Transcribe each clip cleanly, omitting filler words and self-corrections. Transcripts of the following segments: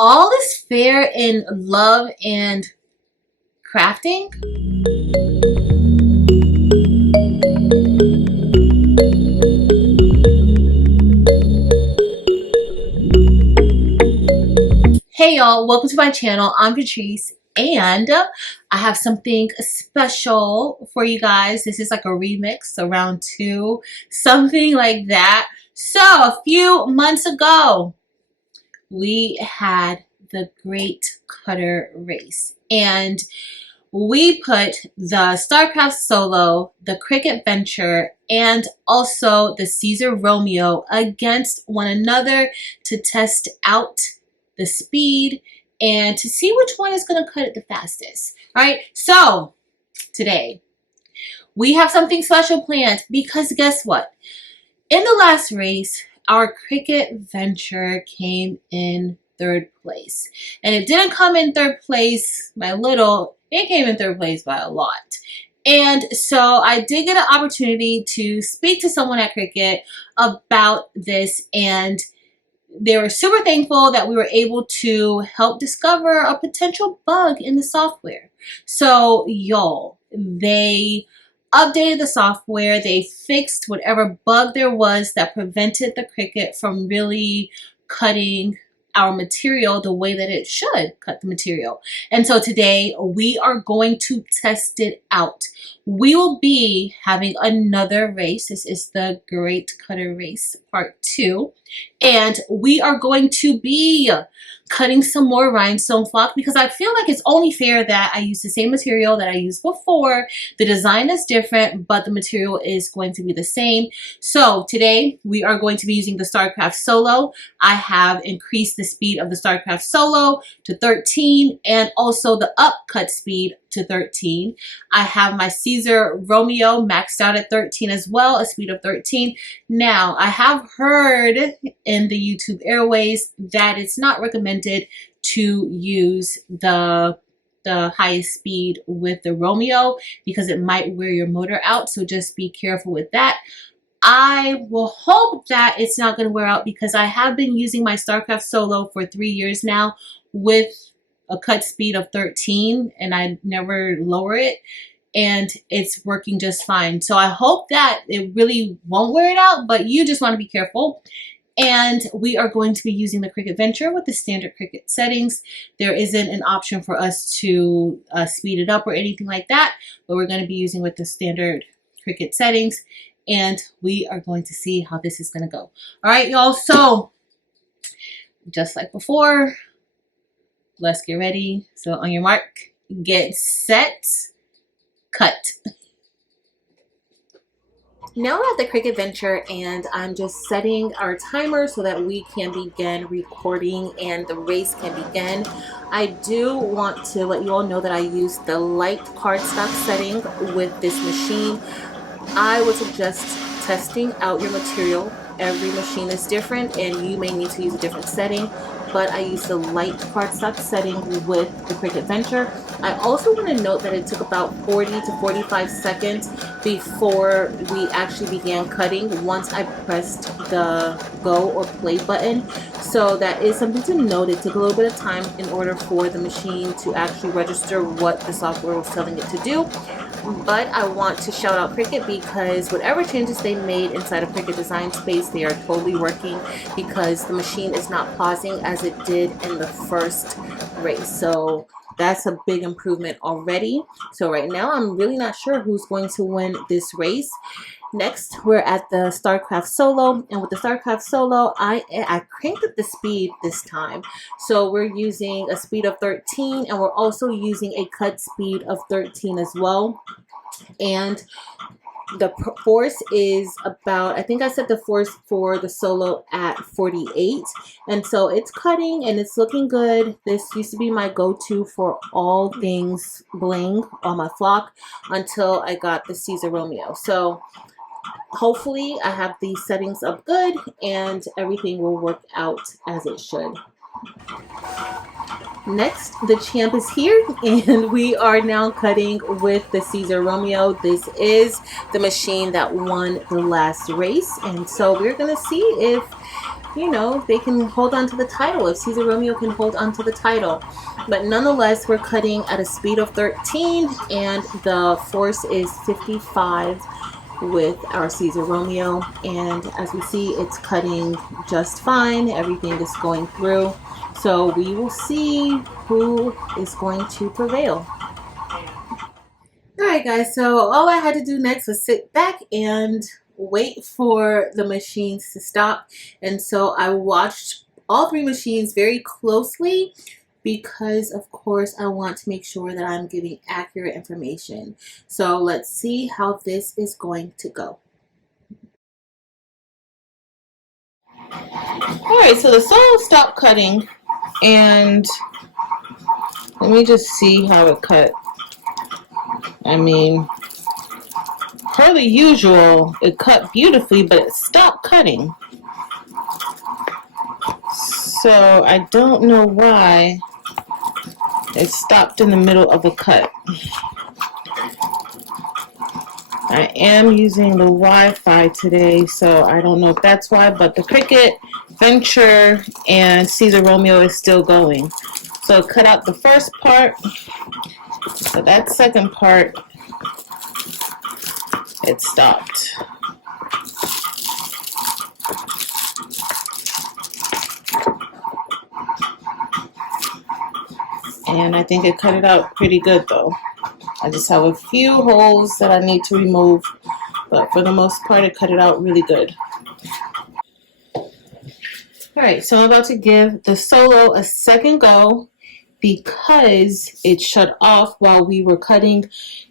all is fair in love and crafting. Hey y'all, welcome to my channel. I'm Patrice and I have something special for you guys. This is like a remix, so round 2, something like that. So a few months ago, we had the Great Cutter Race and we put the Starcraft Solo, the Cricut Venture, and also the Siser Romeo against one another to test out the speed and to see which one is going to cut it the fastest. All right, so today we have something special planned because guess what? In the last race, our Cricut Venture came in 3rd place. And it didn't come in 3rd place by little, it came in 3rd place by a lot. And so I did get an opportunity to speak to someone at Cricut about this, and they were super thankful that we were able to help discover a potential bug in the software. So y'all, they updated the software, they fixed whatever bug there was that prevented the Cricut from really cutting our material the way that it should cut the material. And so today we are going to test it out. We will be having another race. This is the Great Cutter Race Part 2. And we are going to be cutting some more rhinestone flock because I feel like it's only fair that I use the same material that I used before. The design is different, but the material is going to be the same. So today we are going to be using the Starcraft Solo. I have increased the speed of the Starcraft Solo to 13 and also the upcut speed to 13. I have my Siser Romeo maxed out at 13 as well, a speed of 13. Now, I have heard in the YouTube airways that it's not recommended to use the highest speed with the Romeo because it might wear your motor out, so just be careful with that. I will hope that it's not going to wear out because I have been using my Starcraft Solo for 3 years now with a cut speed of 13 and I never lower it and it's working just fine. So I hope that it really won't wear it out, but you just want to be careful. And we are going to be using the Cricut Venture with the standard Cricut settings. There isn't an option for us to speed it up or anything like that, but we're going to be using with the standard Cricut settings and we are going to see how this is going to go. All right, y'all. So just like before, let's get ready. So on your mark, get set, cut. Now we're at the Cricut Venture and I'm just setting our timer so that we can begin recording and the race can begin. I do want to let you all know that I use the light cardstock setting with this machine. I would suggest testing out your material. Every machine is different and you may need to use a different setting, but I use the light cardstock setting with the Cricut Venture. I also want to note that it took about 40 to 45 seconds before we actually began cutting once I pressed the go or play button. So that is something to note. It took a little bit of time in order for the machine to actually register what the software was telling it to do. But I want to shout out Cricut because whatever changes they made inside of Cricut Design Space, they are totally working because the machine is not pausing as it did in the first race. So that's a big improvement already. So right now I'm really not sure who's going to win this race. Next, we're at the Starcraft Solo, and with the Starcraft Solo, I cranked up the speed this time. So we're using a speed of 13, and we're also using a cut speed of 13 as well. And the force is about, I think I set the force for the Solo at 48, and so it's cutting and it's looking good. This used to be my go-to for all things bling on my flock until I got the Siser Romeo. So hopefully I have these settings up good and everything will work out as it should. Next, the champ is here and we are now cutting with the Siser Romeo. This is the machine that won the last race, and so we're going to see if you know, they can hold on to the title, if Siser Romeo can hold on to the title. But nonetheless, we're cutting at a speed of 13 and the force is 55 with our Siser Romeo, and as we see, it's cutting just fine. Everything is going through, so we will see who is going to prevail. Alright guys, so all I had to do next was sit back and wait for the machines to stop. And so I watched all three machines very closely because of course I want to make sure that I'm giving accurate information. So let's see how this is going to go. Alright, so the Solo stopped cutting, and let me just see how it cut. I mean, per the usual, it cut beautifully, but it stopped cutting. So I don't know why it stopped in the middle of a cut. I am using the Wi-Fi today, so I don't know if that's why, but the Cricut Venture and Siser Romeo is still going. So cut out the first part, so that second part, it stopped. And I think it cut it out pretty good though. I just have a few holes that I need to remove, but for the most part it cut it out really good. Alright, so I'm about to give the Solo a second go because it shut off while we were cutting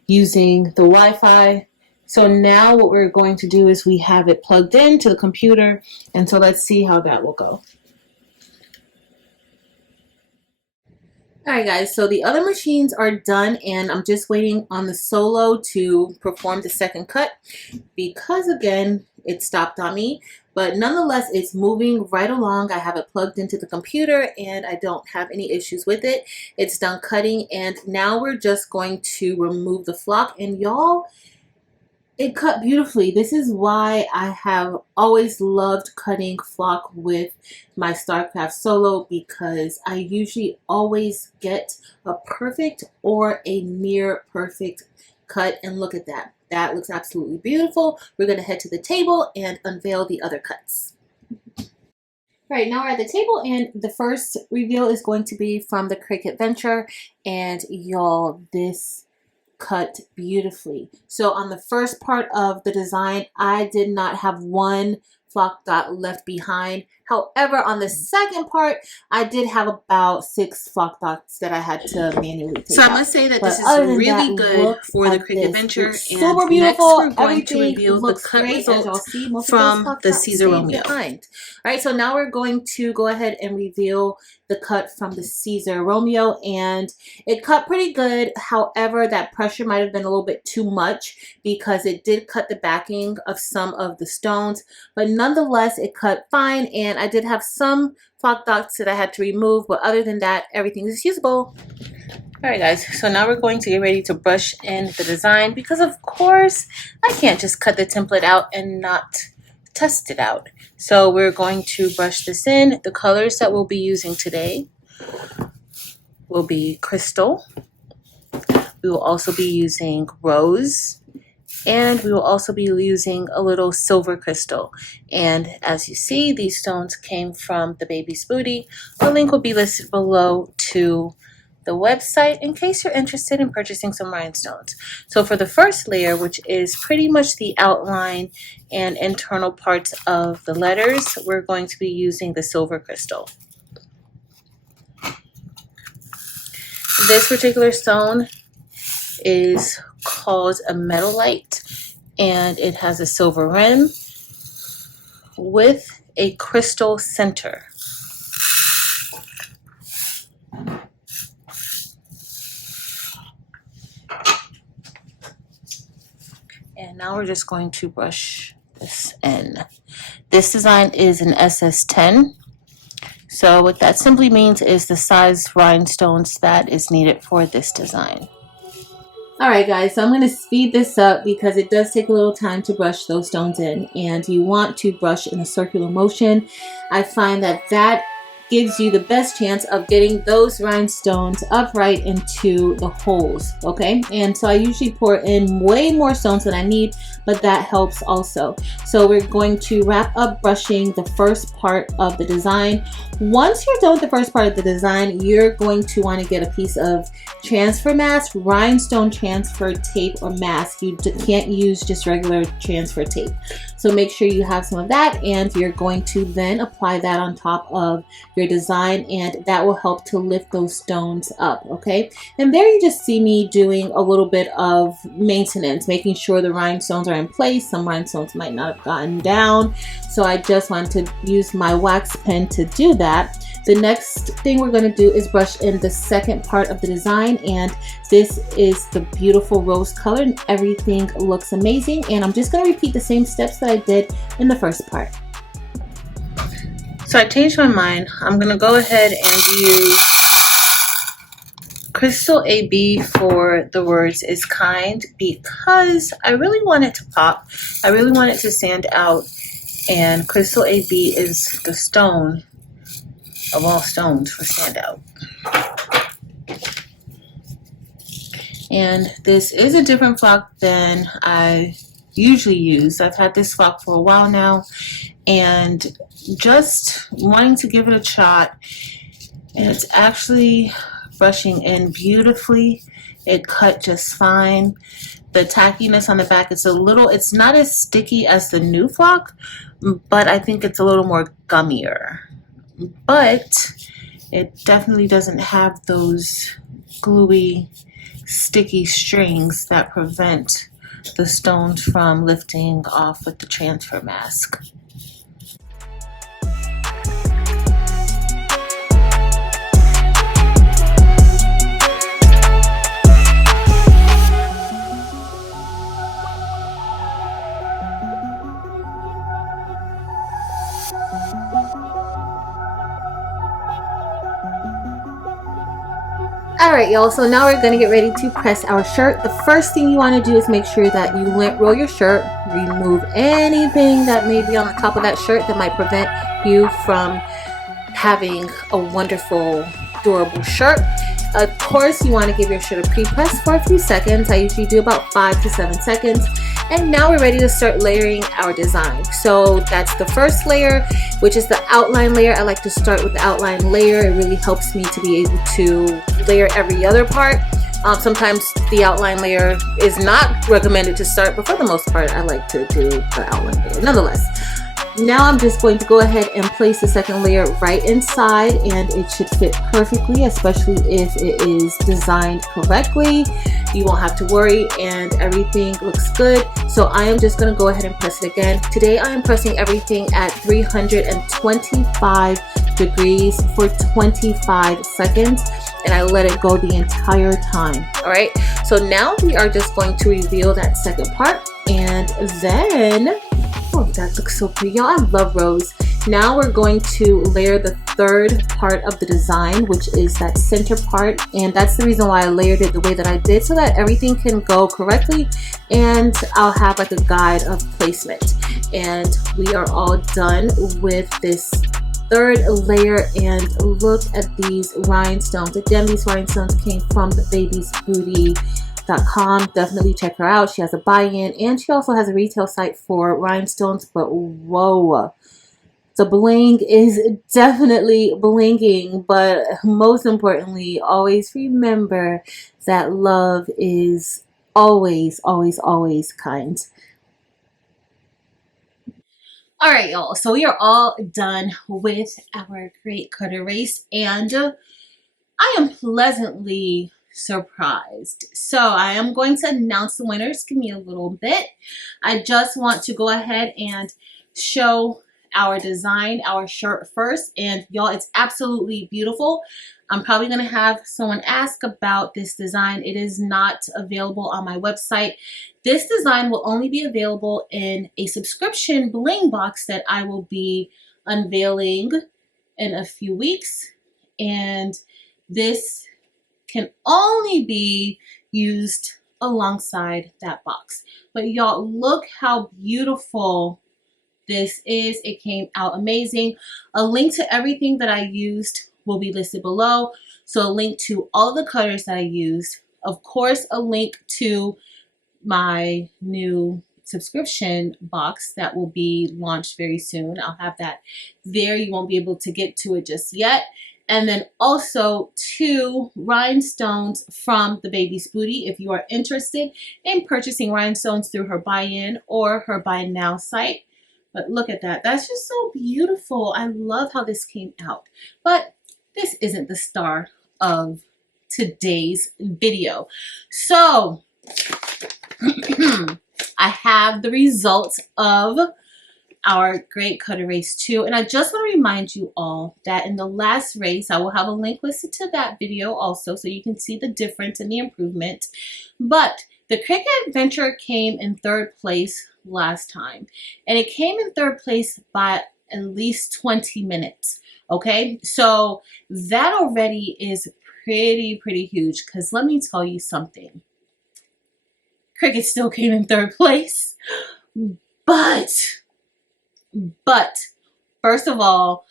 using the Wi-Fi. So now what we're going to do is we have it plugged in to the computer, and so let's see how that will go. Alright guys, so the other machines are done and I'm just waiting on the Solo to perform the second cut because again it stopped on me, but nonetheless it's moving right along. I have it plugged into the computer and I don't have any issues with it. It's done cutting and now we're just going to remove the flock, and y'all, it cut beautifully. This is why I have always loved cutting flock with my Starcraft Solo, because I usually always get a perfect or a near perfect cut. And look at that. That looks absolutely beautiful. We're going to head to the table and unveil the other cuts. Right, now we're at the table and the first reveal is going to be from the Cricut Venture, and y'all, this cut beautifully. So on the first part of the design, I did not have one flock dot left behind. However, on the second part, I did have about 6 flock dots that I had to manually take out. So I must say that this is really good for the Cricut Venture. And next we're going to reveal the cut results from the Siser Romeo. Alright, so now we're going to go ahead and reveal the cut from the Siser Romeo, and it cut pretty good. However, that pressure might have been a little bit too much because it did cut the backing of some of the stones, but nonetheless it cut fine, and I did have some flock dots that I had to remove, but other than that everything is usable. Alright guys, so now we're going to get ready to brush in the design because of course I can't just cut the template out and not test it out. So we're going to brush this in. The colors that we'll be using today will be crystal. We will also be using rose, and we will also be using a little silver crystal. And as you see, these stones came from the baby's booty. A link will be listed below to the website in case you're interested in purchasing some rhinestones. So for the first layer, which is pretty much the outline and internal parts of the letters, we're going to be using the silver crystal. This particular stone is called a metallite, and it has a silver rim with a crystal center. And now we're just going to brush this in. This design is an SS10. So what that simply means is the size rhinestones that is needed for this design. Alright guys, so I'm going to speed this up because it does take a little time to brush those stones in, and you want to brush in a circular motion. I find that that gives you the best chance of getting those rhinestones upright into the holes, okay? And so I usually pour in way more stones than I need, but that helps also. So we're going to wrap up brushing the first part of the design. Once you're done with the first part of the design, you're going to want to get a piece of transfer mask, rhinestone transfer tape or mask. You can't use just regular transfer tape. So make sure you have some of that, and you're going to then apply that on top of your design, and that will help to lift those stones up, okay? And there you just see me doing a little bit of maintenance, making sure the rhinestones are in place. Some rhinestones might not have gotten down, so I just wanted to use my wax pen to do that. The next thing we're going to do is brush in the second part of the design, and this is the beautiful rose color, and everything looks amazing. And I'm just going to repeat the same steps that I did in the first part. So I changed my mind. I'm going to go ahead and use Crystal AB for the words is kind, because I really want it to pop. I really want it to stand out, and Crystal AB is the stone of all stones for standout. And this is a different flock than I usually use. I've had this flock for a while now, and just wanting to give it a shot. And it's actually brushing in beautifully. It cut just fine. The tackiness on the back is a little, it's not as sticky as the new flock, but I think it's a little more gummier. But it definitely doesn't have those gluey, sticky strings that prevent the stones from lifting off with the transfer mask. Alright y'all, so now we're going to get ready to press our shirt. The first thing you want to do is make sure that you lint roll your shirt, remove anything that may be on the top of that shirt that might prevent you from having a wonderful, durable shirt. Of course, you want to give your shirt a pre-press for a few seconds. I usually do about 5 to 7 seconds. And now we're ready to start layering our design. So that's the first layer, which is the outline layer. I like to start with the outline layer. It really helps me to be able to layer every other part. Sometimes the outline layer is not recommended to start, but for the most part, I like to do the outline layer. Nonetheless, now I'm just going to go ahead and place the second layer right inside, and it should fit perfectly, especially if it is designed correctly. You won't have to worry, and everything looks good. So I am just going to go ahead and press it again. Today I am pressing everything at 325 degrees for 25 seconds, and I let it go the entire time. All right, so now we are just going to reveal that second part, and then oh, that looks so pretty, y'all. I love rose. Now we're going to layer the third part of the design, which is that center part, and that's the reason why I layered it the way that I did, so that everything can go correctly, and I'll have like a guide of placement. And we are all done with this third layer, and look at these rhinestones. Again, these rhinestones came from the Baby's Booty.com. Definitely check her out. She has a buy-in, and she also has a retail site for rhinestones. But whoa, the bling is definitely blinging. But most importantly, always remember that love is always, always, always kind. All right, y'all, so we are all done with our great cut erase, and I am pleasantly surprised. So I am going to announce the winners. Give me a little bit. I just want to go ahead and show our design, our shirt first, and y'all, it's absolutely beautiful. I'm probably going to have someone ask about this design. It is not available on my website. This design will only be available in a subscription bling box that I will be unveiling in a few weeks, and this can only be used alongside that box. But y'all, look how beautiful this is. It came out amazing. A link to everything that I used will be listed below. So a link to all the cutters that I used. Of course, a link to my new subscription box that will be launched very soon. I'll have that there. You won't be able to get to it just yet. And then also 2 rhinestones from the baby's booty if you are interested in purchasing rhinestones through her buy-in or her buy now site. But look at that. That's just so beautiful. I love how this came out. But this isn't the star of today's video. So I have the results of our Great Cutter Race 2. And I just want to remind you all that in the last race, I will have a link listed to that video also so you can see the difference and the improvement. But the Cricut Venture came in 3rd place last time. And it came in 3rd place by at least 20 minutes. Okay, so that already is pretty huge, because let me tell you something. Cricut still came in 3rd place, but first of all,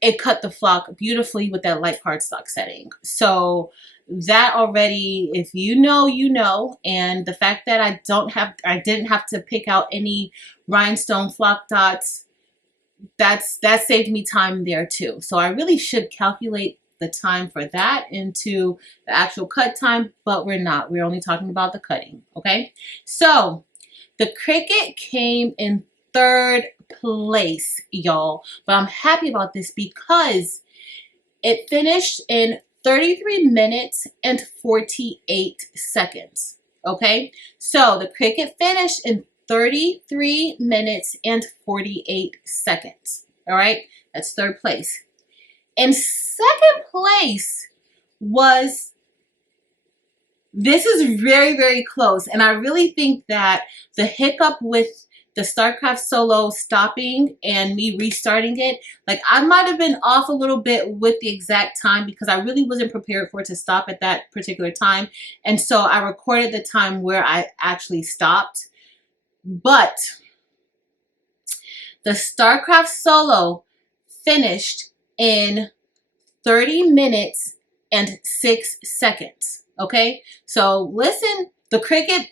it cut the flock beautifully with that light cardstock setting. So that already, if you know, you know. And the fact that I didn't have to pick out any rhinestone flock dots, that saved me time there too. So I really should calculate the time for that into the actual cut time, but we're not. We're only talking about the cutting, okay? So the Cricut came in 3rd place, y'all. But I'm happy about this because it finished in 33 minutes and 48 seconds, okay? So the Cricut finished in 33 minutes and 48 seconds, all right? That's 3rd place. In 2nd place was, this is very close, and I really think that the hiccup with the Starcraft Solo stopping and me restarting it, like I might have been off a little bit with the exact time because I really wasn't prepared for it to stop at that particular time. And so I recorded the time where I actually stopped. But the Starcraft Solo finished in 30 minutes and 6 seconds. Okay, so listen, the Cricut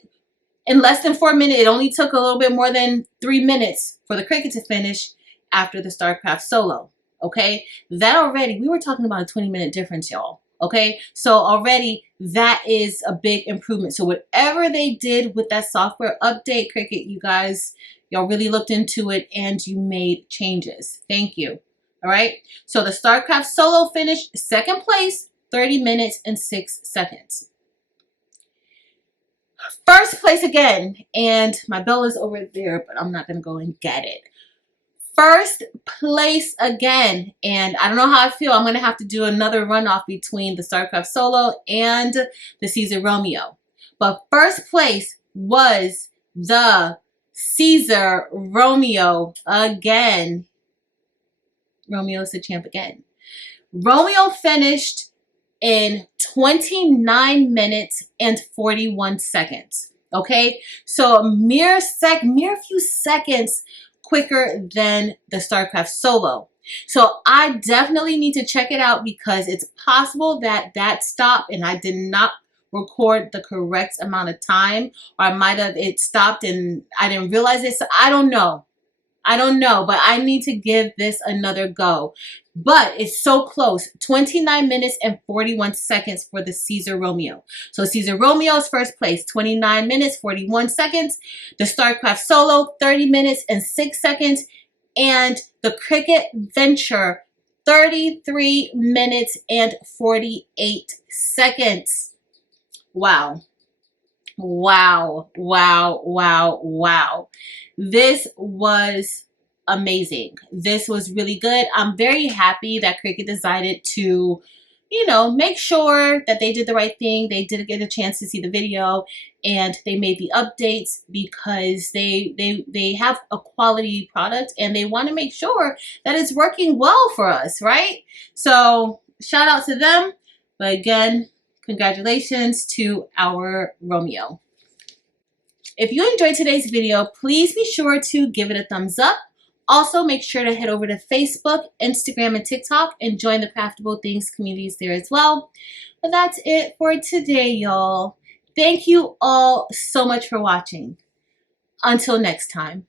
in less than 4 minutes, it only took a little bit more than 3 minutes for the Cricut to finish after the Starcraft Solo. Okay, that already, we were talking about a 20-minute difference, y'all. Okay, so already that is a big improvement. So whatever they did with that software update, Cricut, you guys, y'all really looked into it and you made changes. Thank you. All right, so the Starcraft Solo finished 2nd place, 30 minutes and 6 seconds. 1st place again, and my bell is over there, but I'm not going to go and get it. 1st place again, and I don't know how I feel. I'm going to have to do another runoff between the Starcraft Solo and the Siser Romeo. But 1st place was the Siser Romeo again. Romeo's the champ again. Romeo finished in 29 minutes and 41 seconds. Okay, so a mere few seconds quicker than the Starcraft Solo. So I definitely need to check it out because it's possible that that stopped and I did not record the correct amount of time, or I might have it stopped and I didn't realize it. So I don't know. But I need to give this another go. But it's so close. 29 minutes and 41 seconds for the Siser Romeo. So Siser Romeo's 1st place, 29 minutes, 41 seconds. The Starcraft Solo, 30 minutes and 6 seconds. And the Cricut Venture, 33 minutes and 48 seconds. Wow. This was amazing. This was really good. I'm very happy that Cricut decided to, you know, make sure that they did the right thing. They did get a chance to see the video and they made the updates because they have a quality product and they want to make sure that it's working well for us, right? So shout out to them. But again, congratulations to our Romeo. If you enjoyed today's video, please be sure to give it a thumbs up. Also, make sure to head over to Facebook, Instagram, and TikTok and join the Craftable Things communities there as well. But that's it for today, y'all. Thank you all so much for watching. Until next time.